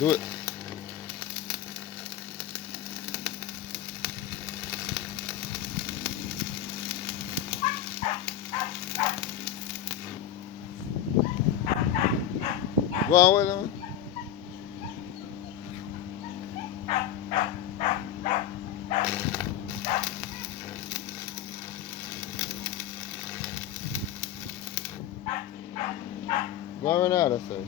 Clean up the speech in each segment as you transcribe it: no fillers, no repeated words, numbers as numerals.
Do it. Go on, well, go on the other side.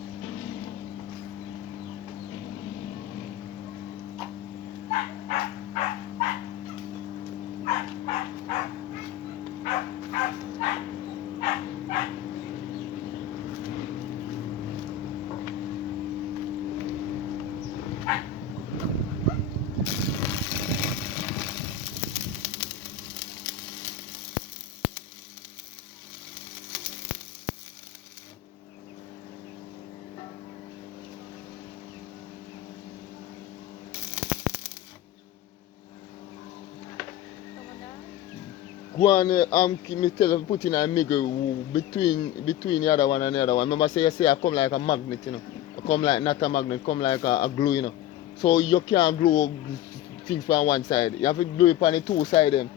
Go on, keep me tell them put in a middle between the other one and the other one. Remember, say I come like a magnet, you know. I come like not a magnet, come like a glue, you know. So you can't glue things from one side. You have to glue it on the two side them.